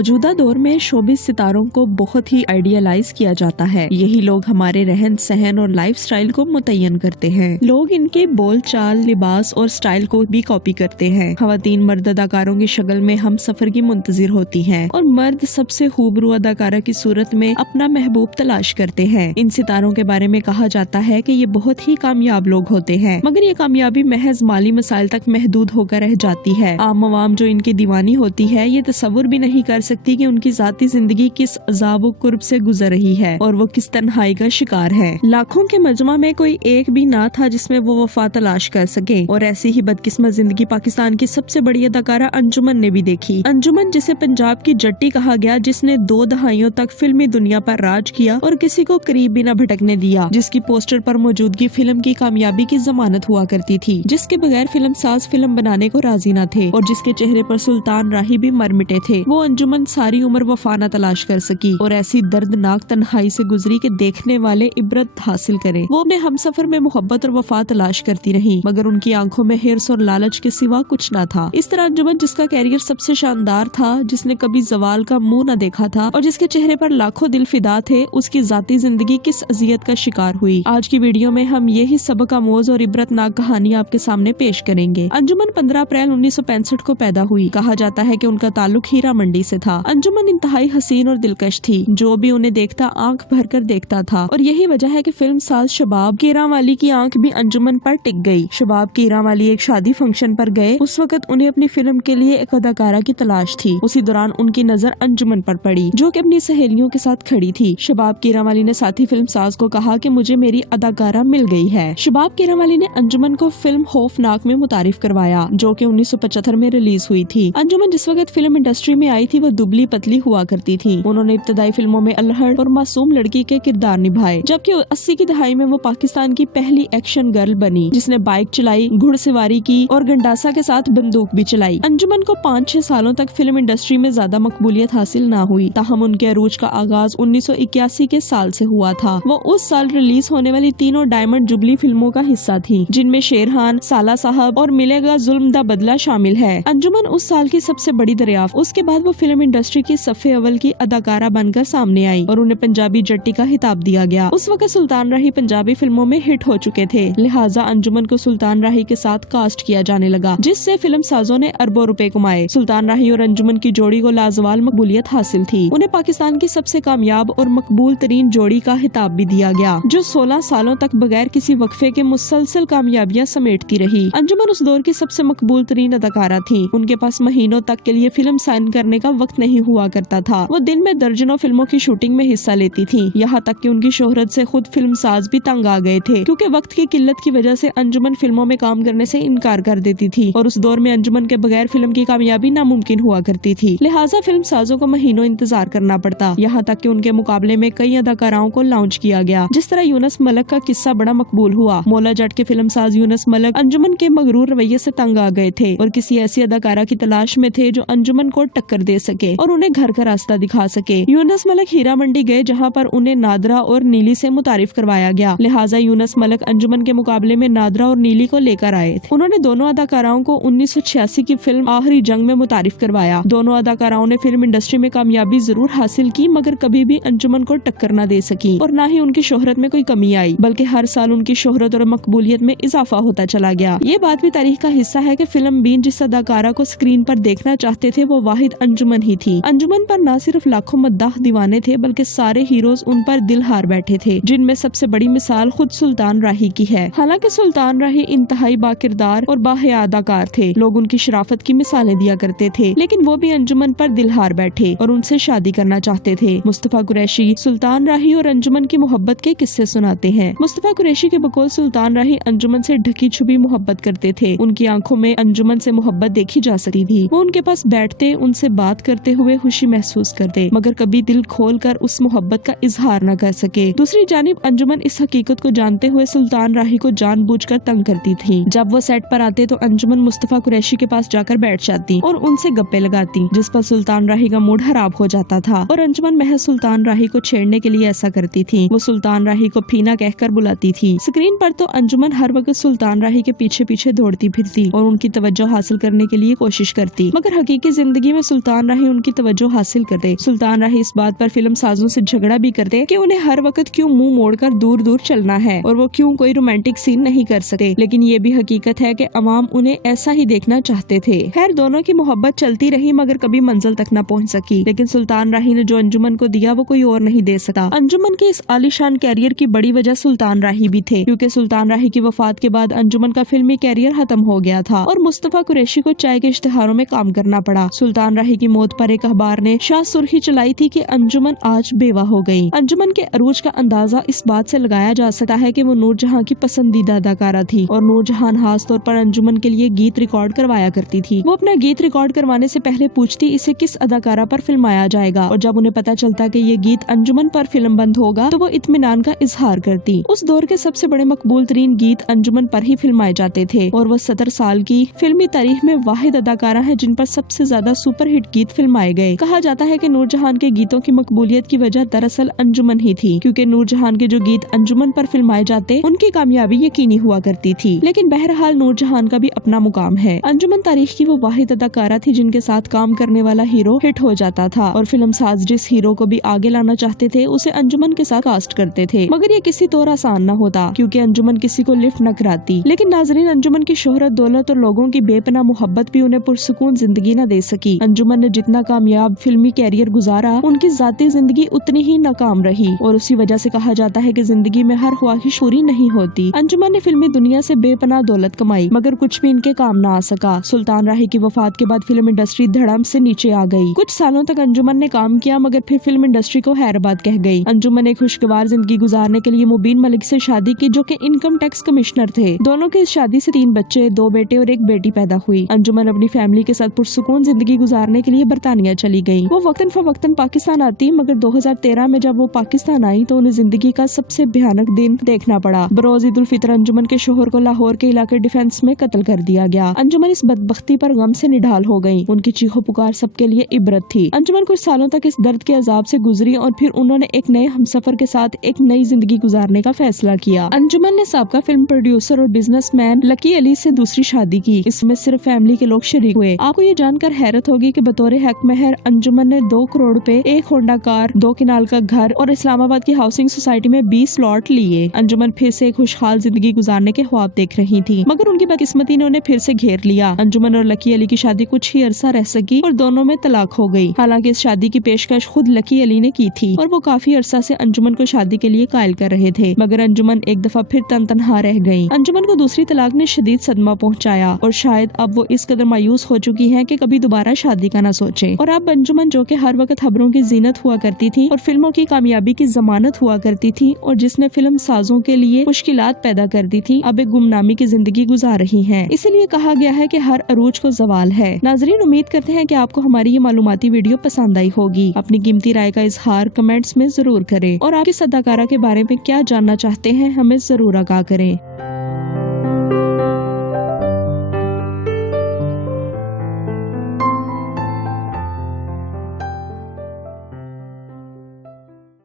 موجودہ دور میں شوبز ستاروں کو بہت ہی آئیڈیالائز کیا جاتا ہے۔ یہی لوگ ہمارے رہن سہن اور لائف سٹائل کو متعین کرتے ہیں۔ لوگ ان کے بول چال، لباس اور سٹائل کو بھی کاپی کرتے ہیں۔ خواتین مرد اداکاروں کی شکل میں ہم سفر کی منتظر ہوتی ہیں اور مرد سب سے خوبرو اداکارہ کی صورت میں اپنا محبوب تلاش کرتے ہیں۔ ان ستاروں کے بارے میں کہا جاتا ہے کہ یہ بہت ہی کامیاب لوگ ہوتے ہیں، مگر یہ کامیابی محض مالی مسائل تک محدود ہو کر رہ جاتی ہے۔ عام عوام جو ان کی دیوانی ہوتی ہے، یہ تصور بھی نہیں کر سکتی کہ ان کی ذاتی زندگی کس عذاب و کرب سے گزر رہی ہے اور وہ کس تنہائی کا شکار ہے۔ لاکھوں کے مجمع میں کوئی ایک بھی نہ تھا جس میں وہ وفا تلاش کر سکے، اور ایسی ہی بدقسمت زندگی پاکستان کی سب سے بڑی اداکارہ انجمن نے بھی دیکھی۔ انجمن، جسے پنجاب کی جٹی کہا گیا، جس نے 2 دہائیوں تک فلمی دنیا پر راج کیا اور کسی کو قریب بھی نہ بھٹکنے دیا، جس کی پوسٹر پر موجودگی فلم کی کامیابی کی ضمانت ہوا کرتی تھی، جس کے بغیر فلم ساز فلم بنانے کو راضی نہ تھے اور جس کے چہرے پر سلطان راہی بھی مر مٹے تھے، وہ انجمن ساری عمر وفا نہ تلاش کر سکی اور ایسی دردناک تنہائی سے گزری کہ دیکھنے والے عبرت حاصل کریں۔ وہ اپنے ہم سفر میں محبت اور وفا تلاش کرتی رہی، مگر ان کی آنکھوں میں ہرس اور لالچ کے سوا کچھ نہ تھا۔ اس طرح انجمن، جس کا کیریئر سب سے شاندار تھا، جس نے کبھی زوال کا منہ نہ دیکھا تھا اور جس کے چہرے پر لاکھوں دل فدا تھے، اس کی ذاتی زندگی کس اذیت کا شکار ہوئی۔ آج کی ویڈیو میں ہم یہی سبق آموز اور عبرت ناک کہانی آپ کے سامنے پیش کریں گے۔ انجمن 15 اپریل 1965 کو پیدا ہوئی۔ کہا جاتا ہے کہ ان کا تعلق ہیرا منڈی سے تھا۔ انجمن انتہائی حسین اور دلکش تھی، جو بھی انہیں دیکھتا آنکھ بھر کر دیکھتا تھا، اور یہی وجہ ہے کہ فلم ساز شباب کیران والی کی آنکھ بھی انجمن پر ٹک گئی۔ شباب کیران والی ایک شادی فنکشن پر گئے۔ اس وقت انہیں اپنی فلم کے لیے ایک اداکارہ کی تلاش تھی۔ اسی دوران ان کی نظر انجمن پر پڑی، جو کہ اپنی سہیلیوں کے ساتھ کھڑی تھی۔ شباب کیران والی نے ساتھی فلم ساز کو کہا کہ مجھے میری اداکارہ مل گئی ہے۔ شباب کیران والی نے انجمن کو فلم خوفناک میں متعارف کروایا، جو کہ 1975 میں ریلیز ہوئی تھی۔ انجمن جس وقت فلم انڈسٹری میں آئی تھی، وہ دبلی پتلی ہوا کرتی تھی۔ انہوں نے ابتدائی فلموں میں الہڑ اور معصوم لڑکی کے کردار نبھائے، جبکہ 80 کی دہائی میں وہ پاکستان کی پہلی ایکشن گرل بنی، جس نے بائک چلائی، گھڑ سواری کی اور گنڈاسا کے ساتھ بندوق بھی چلائی۔ انجمن کو 5-6 سالوں تک فلم انڈسٹری میں زیادہ مقبولیت حاصل نہ ہوئی، تاہم ان کے عروج کا آغاز 1981 کے سال سے ہوا تھا۔ وہ اس سال ریلیز ہونے والی تینوں ڈائمنڈ جبلی فلموں کا حصہ تھیں، جن میں شیرخان، سالہ صاحب اور ملے گا ظلم دا بدلہ شامل ہے۔ انجمن اس سال کی سب سے بڑی دریافت۔ اس کے بعد وہ فلم انڈسٹری کی صفے اول کی اداکارہ بن کر سامنے آئی اور انہیں پنجابی جٹی کا خطاب دیا گیا۔ اس وقت سلطان راہی پنجابی فلموں میں ہٹ ہو چکے تھے، لہٰذا انجمن کو سلطان راہی کے ساتھ کاسٹ کیا جانے لگا، جس سے فلم سازوں نے اربوں روپے کمائے۔ سلطان راہی اور انجمن کی جوڑی کو لازوال مقبولیت حاصل تھی۔ انہیں پاکستان کی سب سے کامیاب اور مقبول ترین جوڑی کا خطاب بھی دیا گیا، جو 16 سالوں تک بغیر کسی وقفے کے مسلسل کامیابیاں سمیٹتی رہی۔ انجمن اس دور کی سب سے مقبول ترین اداکارہ تھی۔ ان کے پاس مہینوں تک کے لیے فلم سائن کرنے کا وقت نہیں ہوا کرتا تھا۔ وہ دن میں درجنوں فلموں کی شوٹنگ میں حصہ لیتی تھی، یہاں تک کہ ان کی شہرت سے خود فلم ساز بھی تنگ آ گئے تھے، کیونکہ وقت کی قلت کی وجہ سے انجمن فلموں میں کام کرنے سے انکار کر دیتی تھی، اور اس دور میں انجمن کے بغیر فلم کی کامیابی ناممکن ہوا کرتی تھی، لہٰذا فلم سازوں کو مہینوں انتظار کرنا پڑتا، یہاں تک کہ ان کے مقابلے میں کئی اداکاراؤں کو لانچ کیا گیا، جس طرح یونس ملک کا قصہ بڑا مقبول ہوا۔ مولا جٹ کے فلم ساز یونس ملک انجمن کے مغرور رویے سے تنگ آ گئے تھے اور کسی ایسی اداکارہ کی تلاش میں تھے جو انجمن کو ٹکر دے سکے اور انہیں گھر کا راستہ دکھا سکے۔ یونس ملک ہیرا منڈی گئے، جہاں پر انہیں نادرا اور نیلی سے متعارف کروایا گیا، لہٰذا یونس ملک انجمن کے مقابلے میں نادرا اور نیلی کو لے کر آئے تھے۔ انہوں نے دونوں اداکاراؤں کو 1986 کی فلم آخری جنگ میں متعارف کروایا۔ دونوں اداکاراؤں نے فلم انڈسٹری میں کامیابی ضرور حاصل کی، مگر کبھی بھی انجمن کو ٹکر نہ دے سکی اور نہ ہی ان کی شہرت میں کوئی کمی آئی، بلکہ ہر سال ان کی شہرت اور مقبولیت میں اضافہ ہوتا چلا گیا۔ یہ بات بھی تاریخ کا حصہ ہے کہ فلم بین جس اداکارہ کو اسکرین پر دیکھنا چاہتے تھے، وہ واحد انجمن ہی تھی۔ انجمن پر نہ صرف لاکھوں مداح دیوانے تھے، بلکہ سارے ہیروز ان پر دل ہار بیٹھے تھے، جن میں سب سے بڑی مثال خود سلطان راہی کی ہے۔ حالانکہ سلطان راہی انتہائی باکردار اور باحیا اداکار تھے، لوگ ان کی شرافت کی مثالیں دیا کرتے تھے، لیکن وہ بھی انجمن پر دل ہار بیٹھے اور ان سے شادی کرنا چاہتے تھے۔ مصطفیٰ قریشی سلطان راہی اور انجمن کی محبت کے قصے سناتے ہیں۔ مصطفیٰ قریشی کے بقول سلطان راہی انجمن سے ڈھکی چھپی محبت کرتے تھے، ان کی آنکھوں میں انجمن سے محبت دیکھی جا سکتی تھی۔ وہ ان کے پاس بیٹھتے، ان سے بات کرتے ہوئے خوشی محسوس کرتے، مگر کبھی دل کھول کر اس محبت کا اظہار نہ کر سکے۔ دوسری جانب انجمن اس حقیقت کو جانتے ہوئے سلطان راہی کو جان بوجھ کر تنگ کرتی تھی۔ جب وہ سیٹ پر آتے تو انجمن مصطفیٰ قریشی کے پاس جا کر بیٹھ جاتی اور ان سے گپے لگاتی، جس پر سلطان راہی کا موڈ خراب ہو جاتا تھا اور انجمن محض سلطان راہی کو چھیڑنے کے لیے ایسا کرتی تھی۔ وہ سلطان راہی کو پھینا کہہ کر بلاتی تھی۔ اسکرین پر تو انجمن ہر وقت سلطان راہی کے پیچھے پیچھے دوڑتی پھرتی اور ان کی توجہ حاصل کرنے کے لیے کوشش کرتی، مگر حقیقی زندگی میں سلطان راہی ان کی توجہ حاصل کرتے۔ سلطان راہی اس بات پر فلم سازوں سے جھگڑا بھی کرتے کہ انہیں ہر وقت کیوں منہ موڑ کر دور دور چلنا ہے اور وہ کیوں کوئی رومانٹک سین نہیں کر سکتے، لیکن یہ بھی حقیقت ہے کہ عوام انہیں ایسا ہی دیکھنا چاہتے تھے۔ خیر دونوں کی محبت چلتی رہی مگر کبھی منزل تک نہ پہنچ سکی، لیکن سلطان راہی نے جو انجمن کو دیا وہ کوئی اور نہیں دے سکتا۔ انجمن کے اس عالیشان کیریئر کی بڑی وجہ سلطان راہی بھی تھے، کیونکہ سلطان راہی کی وفات کے بعد انجمن کا فلمی کیریئر ختم ہو گیا تھا اور مصطفیٰ قریشی کو چائے کے اشتہاروں میں کام کرنا پڑا۔ سلطان راہی کی موت پر ایک اخبار نے شاہ سرخی چلائی تھی کہ انجمن آج بیوہ ہو گئی۔ انجمن کے عروج کا اندازہ اس بات سے لگایا جا سکتا ہے کہ وہ نور جہاں کی پسندیدہ اداکارہ تھی اور نور جہاں خاص طور پر انجمن کے لیے گیت ریکارڈ کروایا کرتی تھی۔ وہ اپنا گیت ریکارڈ کروانے سے پہلے پوچھتی اسے کس اداکارہ پر فلمایا جائے گا، اور جب انہیں پتا چلتا کہ یہ گیت انجمن پر فلم بند ہوگا تو وہ اطمینان کا اظہار کرتی۔ اس دور کے سب سے بڑے مقبول ترین گیت انجمن پر ہی فلمائے جاتے تھے اور وہ 70 سال کی فلمی تاریخ میں واحد اداکارہ ہے جن پر سب سے زیادہ سپر ہٹ گیت فلمائے گئے۔ کہا جاتا ہے کہ نور جہاں کے گیتوں کی مقبولیت کی وجہ دراصل انجمن ہی تھی، کیونکہ نور جہاں کے جو گیت انجمن پر فلمائے جاتے ان کی کامیابی یقینی ہوا کرتی تھی۔ لیکن بہرحال نور جہاں کا بھی اپنا مقام ہے۔ انجمن تاریخ کی وہ واحد اداکارہ تھی جن کے ساتھ کام کرنے والا ہیرو ہٹ ہو جاتا تھا اور فلم ساز جس ہیرو کو بھی آگے لانا چاہتے تھے اسے انجمن کے ساتھ کاسٹ کرتے تھے، مگر یہ کسی طور آسان نہ ہوتا کیونکہ انجمن کسی کو لفٹ نہ کراتی۔ لیکن ناظرین، انجمن کی شہرت، دولت اور لوگوں کی بے پناہ محبت بھی انہیں پرسکون زندگی نہ دے سکی۔ انجمن نے جتنا کامیاب فلمی کیریئر گزارا ان کی ذاتی زندگی اتنی ہی ناکام رہی اور اسی وجہ سے کہا جاتا ہے کہ زندگی میں ہر خواہش پوری نہیں ہوتی۔ انجمن نے فلمی دنیا سے بے پناہ دولت کمائی مگر کچھ بھی ان کے کام نہ آ سکا۔ سلطان راہی کی وفات کے بعد فلم انڈسٹری دھڑام سے نیچے آ گئی۔ کچھ سالوں تک انجمن نے کام کیا مگر پھر فلم انڈسٹری کو خیر آباد کہہ گئی۔ انجمن ایک خوشگوار زندگی گزارنے کے لیے مبین ملک سے شادی کی جو کہ انکم ٹیکس کمشنر تھے۔ دونوں کے اس شادی سے 3 بچے، 2 بیٹے اور 1 بیٹی پیدا ہوئی۔ انجمن اپنی فیملی کے ساتھ پرسکون زندگی گزارنے کے لیے برطانیہ چلی گئی۔ وہ وقتاً فوقتاً پاکستان آتی مگر 2013 میں جب وہ پاکستان آئی تو انہیں زندگی کا سب سے بھیانک دن دیکھنا پڑا۔ بروز عید الفطر انجمن کے شوہر کو لاہور کے علاقے ڈیفنس میں قتل کر دیا گیا۔ انجمن اس بدبختی پر غم سے نڈھال ہو گئی۔ ان کی چیخو پکار سب کے لیے عبرت تھی۔ انجمن کچھ سالوں تک اس درد کے عذاب سے گزری اور پھر انہوں نے ایک نئے ہمسفر کے ساتھ ایک نئی زندگی گزارنے کا فیصلہ کیا۔ انجمن نے سابقہ فلم پروڈیوسر اور بزنس مین لکی علی سے دوسری شادی کی۔ اس میں صرف فیملی کے لوگ شریک ہوئے۔ آپ کو یہ جان کر حیرت ہوگی کہ بطور حق مہر انجمن نے 2 کروڑ روپے، 1 ہونڈا کار، 2 کنال کا گھر اور اسلام آباد کی ہاؤسنگ سوسائٹی میں 20 لاٹ لیے۔ انجمن پھر سے ایک خوشحال زندگی گزارنے کے خواب دیکھ رہی تھی مگر ان کی بدقسمتی نے انہیں پھر سے گھیر لیا۔ انجمن اور لکی علی کی شادی کچھ ہی عرصہ رہ سکی اور دونوں میں طلاق ہو گئی۔ حالانکہ اس شادی کی پیشکش خود لکی علی نے کی تھی اور وہ کافی عرصہ سے انجمن کو شادی کے لیے قائل کر رہے تھے مگر انجمن ایک دفعہ پھر تنہا رہ گئی۔ انجمن کو دوسری طلاق نے شدید صدمہ پہنچایا اور شاید اب وہ اس قدر مایوس ہو چکی ہے کہ کبھی دوبارہ شادی کا نہ سوچے۔ اور اب انجمن جو کہ ہر وقت خبروں کی زینت ہوا کرتی تھی اور فلموں کی کامیابی کی ضمانت ہوا کرتی تھی اور جس نے فلم سازوں کے لیے مشکلات پیدا کر دی تھی، اب ایک گمنامی کی زندگی گزار رہی ہیں۔ اسی لیے کہا گیا ہے کہ ہر عروج کو زوال ہے۔ ناظرین، امید کرتے ہیں کہ آپ کو ہماری یہ معلوماتی ویڈیو پسند آئی ہوگی۔ اپنی قیمتی رائے کا اظہار کمنٹس میں ضرور کریں اور آپ کس اداکارہ کے بارے میں کیا جاننا چاہتے ہیں ہمیں ضرور آگاہ کریں۔